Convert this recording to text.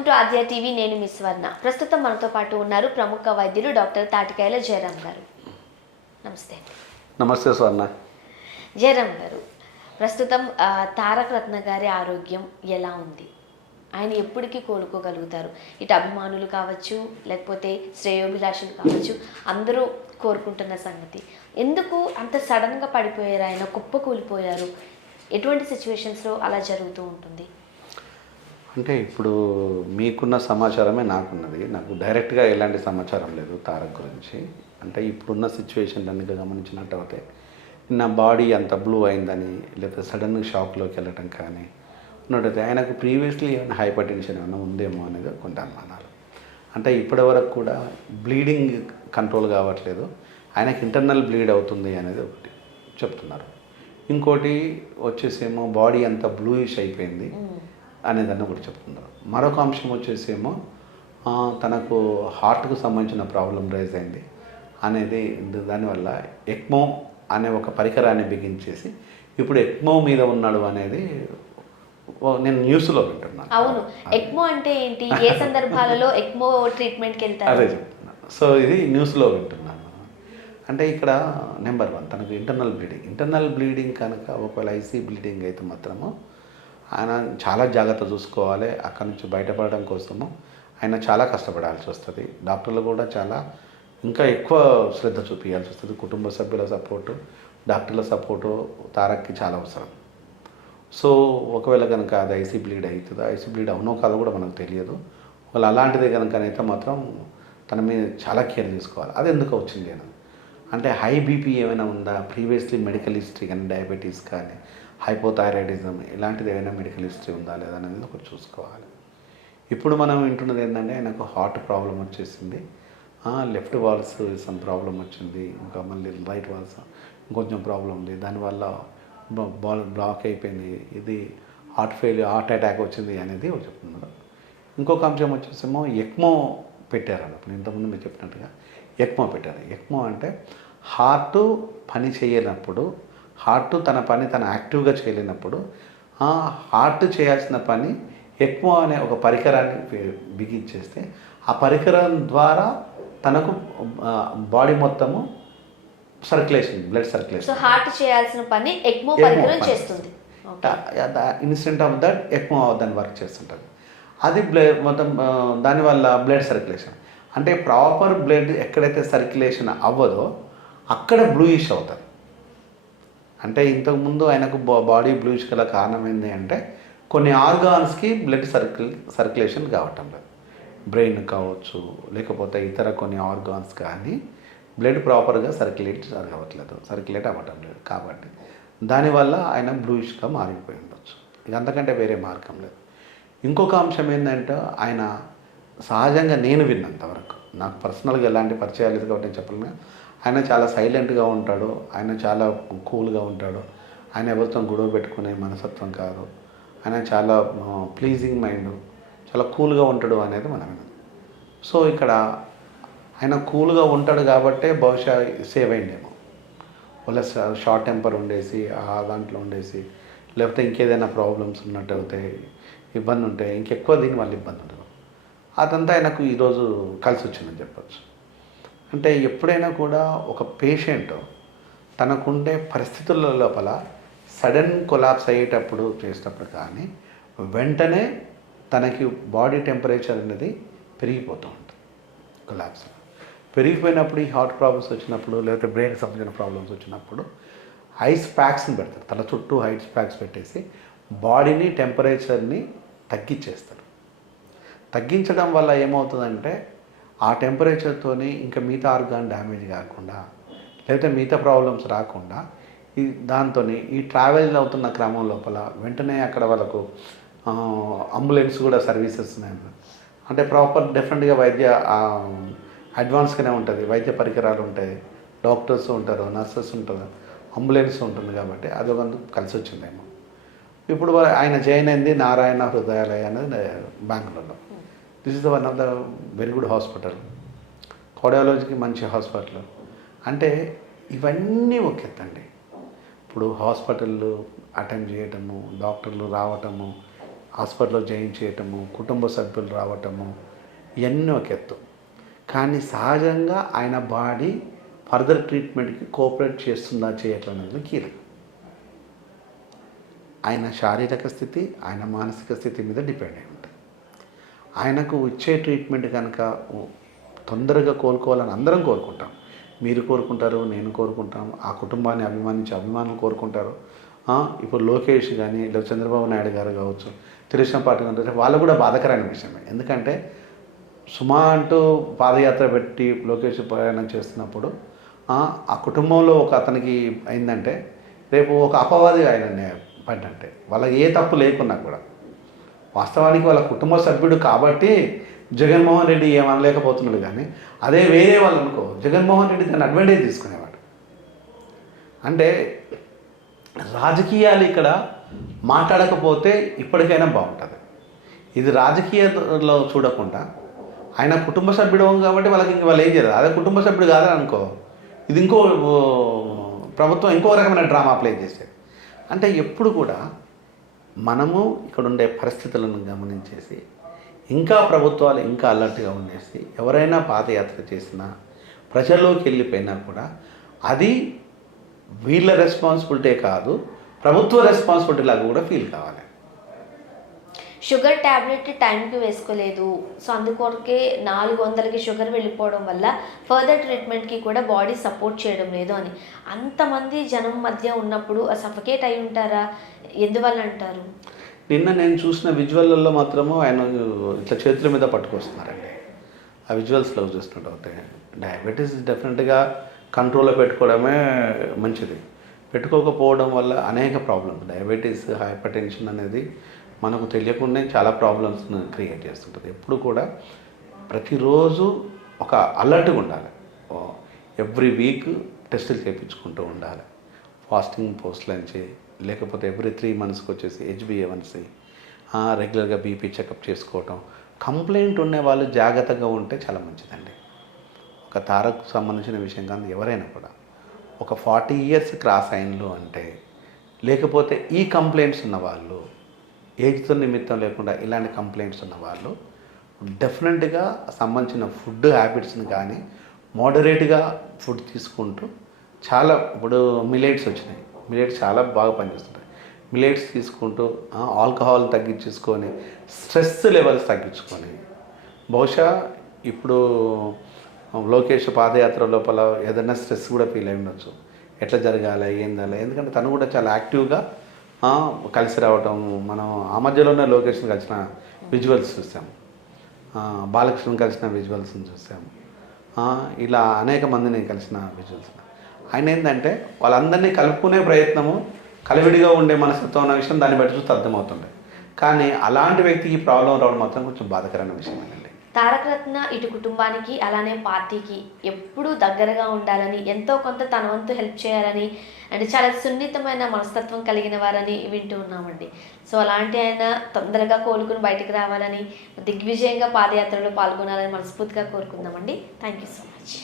Welcome to Aadya TV. నేను miss వర్ణ. ప్రస్తుతం మనతో పాటు ఉన్నారు ప్రముఖ వైద్యులు డాక్టర్ తాటికాయల జయరాం గారు. నమస్తే. నమస్తే స్వర్ణ. జయరాం గారు, ప్రస్తుతం తారక రత్న గారి ఆరోగ్యం ఎలా ఉంది? ఆయన ఎప్పటికీ కోలుకోగలుగుతారు? ఇటు అభిమానులు కావచ్చు, లేకపోతే శ్రేయోభిలాషులు కావచ్చు, అందరూ కోరుకుంటున్న సంగతి. ఎందుకు అంత సడన్గా పడిపోయారు? ఆయన కుప్ప కూలిపోయారు. ఎటువంటి సిచ్యువేషన్స్లో అలా జరుగుతూ ఉంటుంది? అంటే ఇప్పుడు మీకున్న సమాచారమే నాకున్నది. నాకు డైరెక్ట్గా ఎలాంటి సమాచారం లేదు తారక్ గురించి. అంటే ఇప్పుడున్న సిచ్యువేషన్ అన్ని గమనించినట్టయితే నా బాడీ అంత బ్లూ అయిందని, లేకపోతే సడన్గా షాక్లోకి వెళ్ళటం కానీ ఉన్నట్టయితే ఆయనకు ప్రీవియస్లీ ఏమైనా హైపర్ టెన్షన్ ఏమైనా ఉందేమో అనేది కొంత అనుమానాలు. అంటే ఇప్పటి వరకు కూడా బ్లీడింగ్ కంట్రోల్ కావట్లేదు, ఆయనకు ఇంటర్నల్ బ్లీడ్ అవుతుంది అనేది ఒకటి చెప్తున్నారు. ఇంకోటి వచ్చేసేమో బాడీ అంతా బ్లూయిష్ అయిపోయింది అనేదాన్ని ఒకటి చెప్తున్నారు. మరొక అంశం వచ్చేసేమో తనకు హార్ట్కు సంబంధించిన ప్రాబ్లం రైజ్ అయింది అనేది. దానివల్ల ఎక్మో అనే ఒక పరికరాన్ని బిగించేసి ఇప్పుడు ఎక్మో మీద ఉన్నాడు అనేది నేను న్యూస్లో వింటున్నాను. అవును, ఎక్మో అంటే ఏంటి? ఏ సందర్భాలలో ఎక్మో ట్రీట్మెంట్కి వెళ్తారు? అదే చెప్తున్నాను. సో ఇది న్యూస్లో వింటున్నాను. అంటే ఇక్కడ నెంబర్ 1 తనకు ఇంటర్నల్ బ్లీడింగ్ కనుక ఒకవేళ ఐసీ బ్లీడింగ్ అయితే మాత్రము ఆయన చాలా జాగ్రత్త చూసుకోవాలి. అక్కడి నుంచి బయటపడడం కోసము ఆయన చాలా కష్టపడాల్సి వస్తుంది. డాక్టర్లు కూడా చాలా ఇంకా ఎక్కువ శ్రద్ధ చూపించాల్సి వస్తుంది. కుటుంబ సభ్యుల సపోర్టు, డాక్టర్ల సపోర్టు తారక్కి చాలా అవసరం. సో ఒకవేళ కనుక అది ఐసీ బ్లీడ్ అవుతుందో, ఐసీ బ్లీడ్ అవునో కాదో కూడా మనకు తెలియదు. వాళ్ళు అలాంటిదే కనుకనైతే మాత్రం తన మీద చాలా కేర్ తీసుకోవాలి. అది ఎందుకు వచ్చింది అని అంటే హై బీపీ ఏమైనా ఉందా, ప్రీవియస్లీ మెడికల్ హిస్టరీ కానీ, డయాబెటీస్ కానీ, హైపోథైరాయిడిజం ఇలాంటిది ఏమైనా మెడికల్ హిస్టరీ ఉందా లేదా అనేది ఒకటి చూసుకోవాలి. ఇప్పుడు మనం వింటున్నది ఏంటంటే ఆయనకు హార్ట్ ప్రాబ్లం వచ్చేసింది, లెఫ్ట్ వాల్స్ సమ్ ప్రాబ్లం వచ్చింది, ఇంకా మళ్ళీ రైట్ వాల్స్ ఇంకొంచెం ప్రాబ్లం ఉంది, దానివల్ల బ్లాక్ అయిపోయింది, ఇది హార్ట్ అటాక్ వచ్చింది అనేది ఒకటి చెప్తున్నారు. ఇంకొక అంశం వచ్చేసేమో ఎక్మో పెట్టారు అన్నప్పుడు. ఇంతకుముందు మీరు చెప్పినట్టుగా ఎక్మో పెట్టారు. ఎక్మో అంటే హార్ట్ పని చేయనప్పుడు, హార్ట్ తన పని తను యాక్టివ్గా చేయలేనప్పుడు హార్ట్ చేయాల్సిన పని ఎక్మో అనే ఒక పరికరాన్ని బిగించేస్తే ఆ పరికరం ద్వారా తనకు బాడీ మొత్తము circulation, blood circulation. So heart చేయాల్సిన పని ఎక్మో పరికరం చేస్తుంది. ఇన్స్టెంట్ ఆఫ్ దట్ ఎక్మో దాన్ని వర్క్ చేస్తుంటుంది. అది మొత్తం దానివల్ల బ్లడ్ సర్క్యులేషన్ అంటే ప్రాపర్ బ్లడ్ ఎక్కడైతే సర్క్యులేషన్ అవ్వదో అక్కడ బ్లూయిష్ అవుతుంది. అంటే ఇంతకుముందు ఆయనకు బాడీ బ్లూయిష్ గల కారణం ఏంటి అంటే కొన్ని ఆర్గాన్స్కి బ్లడ్ సర్క్యులేషన్ కావటం లేదు. బ్రెయిన్ కావచ్చు, లేకపోతే ఇతర కొన్ని ఆర్గాన్స్ కానీ బ్లడ్ ప్రాపర్గా సర్క్యులేట్ అవ్వటం లేదు. కాబట్టి దానివల్ల ఆయన బ్లూయిష్గా మారిపోయి ఉండొచ్చు. ఇక అంతకంటే వేరే మార్గం లేదు. ఇంకొక అంశం ఏంటంటే ఆయన సహజంగా నేను విన్నంతవరకు, నాకు పర్సనల్గా ఎలాంటి పరిచయాలు లేదు కాబట్టి నేను చెప్పలేను, ఆయన చాలా సైలెంట్గా ఉంటాడు, ఆయన చాలా కూల్గా ఉంటాడు, ఆయన ఎవరితో గొడవ పెట్టుకునే మనసత్వం కాదు, ఆయన చాలా ప్లీజింగ్ మైండ్, చాలా కూల్గా ఉంటాడు అనేది మనం విన్నాం. సో ఇక్కడ ఆయన కూల్గా ఉంటాడు కాబట్టే బహుశా సేవ్ అయిందేమో. వాళ్ళ షార్ట్ టెంపర్ ఉండేసి దాంట్లో ఉండేసి, లేకపోతే ఇంకేదైనా ప్రాబ్లమ్స్ ఉన్నట్టు అవుతాయి, ఇబ్బంది ఉంటాయి, ఇంకెక్కువ దీనివల్ల ఇబ్బంది ఉండదు. అదంతా ఆయనకు ఈరోజు కలిసి వచ్చిందని చెప్పచ్చు. అంటే ఎప్పుడైనా కూడా ఒక పేషెంట్ తనకుండే పరిస్థితుల లోపల సడన్ కొలాప్స్ అయ్యేటప్పుడు చేసేటప్పుడు కానీ వెంటనే తనకి బాడీ టెంపరేచర్ అనేది పెరిగిపోతూ ఉంటుంది. కొలాప్స్ పెరిగిపోయినప్పుడు ఈ హార్ట్ ప్రాబ్లమ్స్ వచ్చినప్పుడు, లేకపోతే బ్రెయిన్కి సంబంధించిన ప్రాబ్లమ్స్ వచ్చినప్పుడు ఐస్ ప్యాక్స్ని పెడతారు. తల చుట్టూ ఐస్ ప్యాక్స్ పెట్టేసి బాడీని టెంపరేచర్ని తగ్గించేస్తారు. తగ్గించడం వల్ల ఏమవుతుందంటే ఆ టెంపరేచర్తోని ఇంకా మిగతా ఆర్గాన్ డ్యామేజ్ కాకుండా, లేకపోతే మిగతా ప్రాబ్లమ్స్ రాకుండా దాంతో ఈ ట్రావెల్ అవుతున్న క్రమం లోపల వెంటనే అక్కడ వాళ్ళకు అంబులెన్స్ కూడా సర్వీసెస్ ఉన్నాయి. అంటే ప్రాపర్ డిఫరెంట్గా వైద్య అడ్వాన్స్గానే ఉంటుంది, వైద్య పరికరాలు ఉంటాయి, డాక్టర్స్ ఉంటారు, నర్సెస్ ఉంటారు, అంబులెన్స్ ఉంటుంది. కాబట్టి అది ఒక కలిసి వచ్చిందేమో. ఇప్పుడు ఆయన జాయిన్ అయింది నారాయణ హృదయాలయ అనేది బెంగళూరులో. This is one of the very good hospital, కార్డియాలజీకి మంచి హాస్పిటల్. అంటే ఇవన్నీ ఒక ఎత్తండి. ఇప్పుడు హాస్పిటళ్ళు అటెండ్ చేయటము, డాక్టర్లు రావటము, హాస్పిటల్లో జాయిన్ చేయటము, కుటుంబ సభ్యులు రావటము, ఇవన్నీ ఒక ఎత్తు. కానీ సహజంగా ఆయన బాడీ ఫర్దర్ ట్రీట్మెంట్కి కోఆపరేట్ చేస్తుందా చేయట్లేదు అనేది కీలకం. ఆయన శారీరక స్థితి, ఆయన మానసిక స్థితి మీద డిపెండ్ అయి ఉంటుంది. ఆయనకు ఇచ్చే ట్రీట్మెంట్ కనుక తొందరగా కోలుకోవాలని అందరం కోరుకుంటాం. మీరు కోరుకుంటారు, నేను కోరుకుంటాం, ఆ కుటుంబాన్ని అభిమానించి అభిమానులు కోరుకుంటారు. ఇప్పుడు లోకేష్ కానీ లేదా చంద్రబాబు నాయుడు గారు కావచ్చు, తెలుగుదేశం పార్టీ అంటే వాళ్ళు కూడా బాధాకరమైన విషయమే. ఎందుకంటే సుమా అంటూ పాదయాత్ర పెట్టి లోకేష్ ప్రయాణం చేస్తున్నప్పుడు ఆ కుటుంబంలో ఒక అతనికి అయిందంటే రేపు ఒక అపవాది ఆయన పడినట్టే. వాళ్ళకి ఏ తప్పు లేకున్నా కూడా వాస్తవానికి వాళ్ళ కుటుంబ సభ్యుడు కాబట్టి జగన్మోహన్ రెడ్డి ఏమనలేకపోతున్నాడు. కానీ అదే వేరే వాళ్ళు అనుకో, జగన్మోహన్ రెడ్డి దాన్ని అడ్వాంటేజ్ తీసుకునేవాడు. అంటే రాజకీయాలు ఇక్కడ మాట్లాడకపోతే ఇప్పటికైనా బాగుంటుంది. ఇది రాజకీయాల్లో చూడకుండా ఆయన కుటుంబ సభ్యుడు కాబట్టి వాళ్ళకి ఇంక వాళ్ళు ఏం చేయరు. అదే కుటుంబ సభ్యుడు కాదని అనుకో, ఇది ఇంకో ప్రభుత్వం ఇంకో రకమైన డ్రామా ప్లే చేసేది. అంటే ఎప్పుడు కూడా మనము ఇక్కడ ఉండే పరిస్థితులను గమనించేసి ఇంకా ప్రభుత్వాలు ఇంకా అలర్ట్గా ఉండేసి ఎవరైనా పాదయాత్ర చేసినా ప్రజల్లోకి వెళ్ళిపోయినా కూడా అది వీళ్ళ రెస్పాన్సిబిలిటీ కాదు, ప్రభుత్వ రెస్పాన్సిబిలిటీ లాగా కూడా ఫీల్ కావాలి. షుగర్ ట్యాబ్లెట్ టైంకి వేసుకోలేదు, సో అందుకొరకే 400కి షుగర్ వెళ్ళిపోవడం వల్ల ఫర్దర్ ట్రీట్మెంట్కి కూడా బాడీ సపోర్ట్ చేయడం లేదు అని అంతమంది జనం మధ్య ఉన్నప్పుడు సఫకేట్ అయి ఉంటారా? ఎందువల్ల అంటారు? నిన్న నేను చూసిన విజువల్లో మాత్రము ఆయన ఇట్లా చేతుల మీద పట్టుకొస్తున్నారండి. ఆ విజువల్స్లో చూస్తుంటే డయాబెటీస్ డెఫినెట్గా కంట్రోల్లో పెట్టుకోవడమే మంచిది. పెట్టుకోకపోవడం వల్ల అనేక ప్రాబ్లమ్స్, డయాబెటీస్, హైపర్ టెన్షన్ అనేది మనకు తెలియకుండా చాలా ప్రాబ్లమ్స్ని క్రియేట్ చేస్తుంటుంది. ఎప్పుడు కూడా ప్రతిరోజు ఒక అలర్ట్గా ఉండాలి. ఎవ్రీ వీక్ టెస్టులు చేయించుకుంటూ ఉండాలి. ఫాస్టింగ్ పోస్ట్ లంచ్, లేకపోతే ఎవ్రీ 3 monthsకి వచ్చేసి HbA1c, రెగ్యులర్గా బీపీ చెకప్ చేసుకోవటం. కంప్లైంట్ ఉండే వాళ్ళు జాగ్రత్తగా ఉంటే చాలా మంచిదండి. ఒక తారకు సంబంధించిన విషయం కానీ ఎవరైనా కూడా ఒక 40 years క్రాస్ అయిన్లు అంటే, లేకపోతే ఈ కంప్లైంట్స్ ఉన్న వాళ్ళు, ఏజ్తో నిమిత్తం లేకుండా ఇలాంటి కంప్లైంట్స్ ఉన్న వాళ్ళు డెఫినెట్గా సంబంధించిన ఫుడ్ హ్యాబిట్స్ని కానీ మోడరేట్గా ఫుడ్ తీసుకుంటూ చాలా, ఇప్పుడు మిలెట్స్ వచ్చినాయి, మిలెట్స్ చాలా బాగా పనిచేస్తుంటాయి. మిలెట్స్ తీసుకుంటూ ఆల్కహాల్ తగ్గించుకొని స్ట్రెస్ లెవెల్స్ తగ్గించుకొని, బహుశా ఇప్పుడు లోకేష్ పాదయాత్ర లోపల ఏదైనా స్ట్రెస్ కూడా ఫీల్ అయి ఉండొచ్చు. ఎట్లా జరగాలి, ఏందాలి, ఎందుకంటే తను కూడా చాలా యాక్టివ్గా కలిసి రావటం. మనం ఆ మధ్యలోనే లోకేష్ని కలిసిన విజువల్స్ చూసాము, బాలకృష్ణని కలిసిన విజువల్స్ని చూసాము, ఇలా అనేక మందిని కలిసిన విజువల్స్. ఆయన ఏంటంటే వాళ్ళందరినీ కలుపుకునే ప్రయత్నము, కలివిడిగా ఉండే మనస్తత్వం అన్న విషయం దాన్ని బట్టి చూస్తే అర్థమవుతుండే. కానీ అలాంటి వ్యక్తికి ప్రాబ్లం రావడం మాత్రం కొంచెం బాధాకరమైన విషయం అండి. తారక రత్న ఇటు కుటుంబానికి అలానే పార్టీకి ఎప్పుడూ దగ్గరగా ఉండాలని, ఎంతో కొంత తన వంతు హెల్ప్ చేయాలని, అంటే చాలా సున్నితమైన మనస్తత్వం కలిగిన వారని వింటూ ఉన్నామండి. సో అలాంటి ఆయన తొందరగా కోలుకుని బయటకు రావాలని, దిగ్విజయంగా పాదయాత్రలో పాల్గొనాలని మనస్ఫూర్తిగా కోరుకుందామండి. Thank you so much.